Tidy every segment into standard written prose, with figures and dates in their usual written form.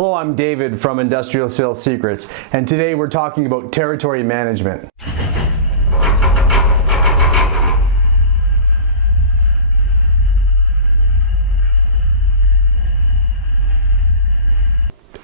Hello, I'm David from Industrial Sales Secrets, and today we're talking about territory management.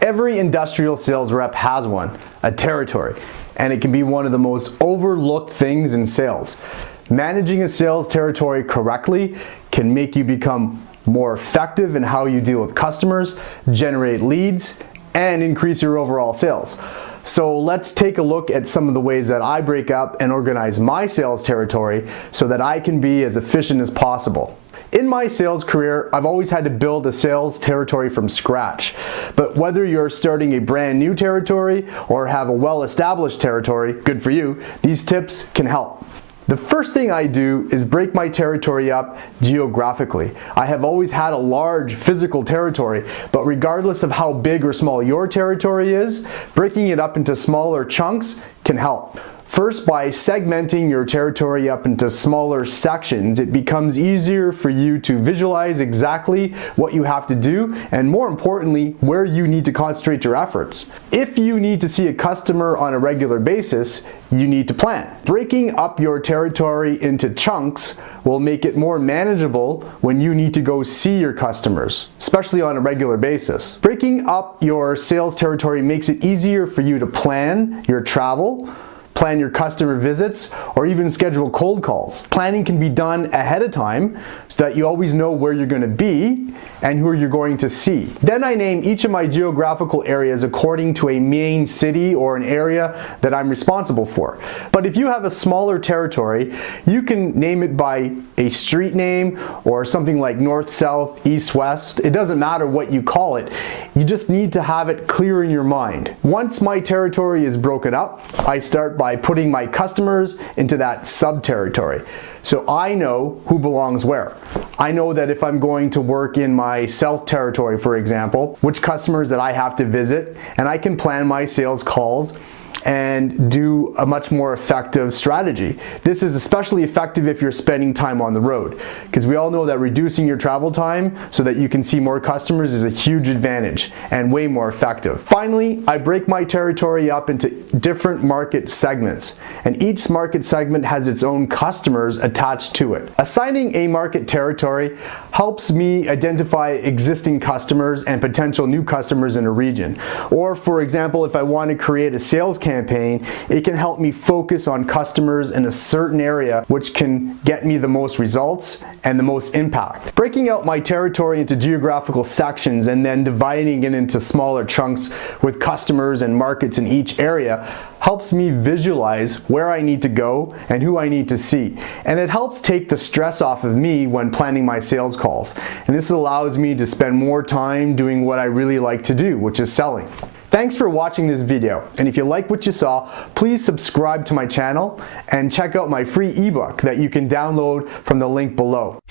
Every industrial sales rep has one, a territory, and it can be one of the most overlooked things in sales. Managing a sales territory correctly can make you become more effective in how you deal with customers, generate leads, and increase your overall sales. So let's take a look at some of the ways that I break up and organize my sales territory so that I can be as efficient as possible. In my sales career, I've always had to build a sales territory from scratch. But whether you're starting a brand new territory or have a well-established territory, good for you, these tips can help. The first thing I do is break my territory up geographically. I have always had a large physical territory, but regardless of how big or small your territory is, breaking it up into smaller chunks can help. First, by segmenting your territory up into smaller sections, it becomes easier for you to visualize exactly what you have to do and, more importantly, where you need to concentrate your efforts. If you need to see a customer on a regular basis, you need to plan. Breaking up your territory into chunks will make it more manageable when you need to go see your customers, especially on a regular basis. Breaking up your sales territory makes it easier for you to plan your travel, plan your customer visits, or even schedule cold calls. Planning can be done ahead of time so that you always know where you're going to be and who you're going to see. Then I name each of my geographical areas according to a main city or an area that I'm responsible for. But if you have a smaller territory, you can name it by a street name or something like north, south, east, west. It doesn't matter what you call it. You just need to have it clear in your mind. Once my territory is broken up, I start by putting my customers into that sub-territory. So I know who belongs where. I know that if I'm going to work in my south territory, for example, which customers that I have to visit, and I can plan my sales calls and do a much more effective strategy. This is especially effective if you're spending time on the road, because we all know that reducing your travel time so that you can see more customers is a huge advantage and way more effective. Finally, I break my territory up into different market segments, and each market segment has its own customers attached to it. Assigning a market territory helps me identify existing customers and potential new customers in a region. Or for example, if I want to create a sales campaign, it can help me focus on customers in a certain area, which can get me the most results and the most impact. Breaking out my territory into geographical sections and then dividing it into smaller chunks with customers and markets in each area helps me visualize where I need to go and who I need to see. And it helps take the stress off of me when planning my sales calls. And this allows me to spend more time doing what I really like to do, which is selling. Thanks for watching this video, and if you like what you saw, please subscribe to my channel and check out my free ebook that you can download from the link below.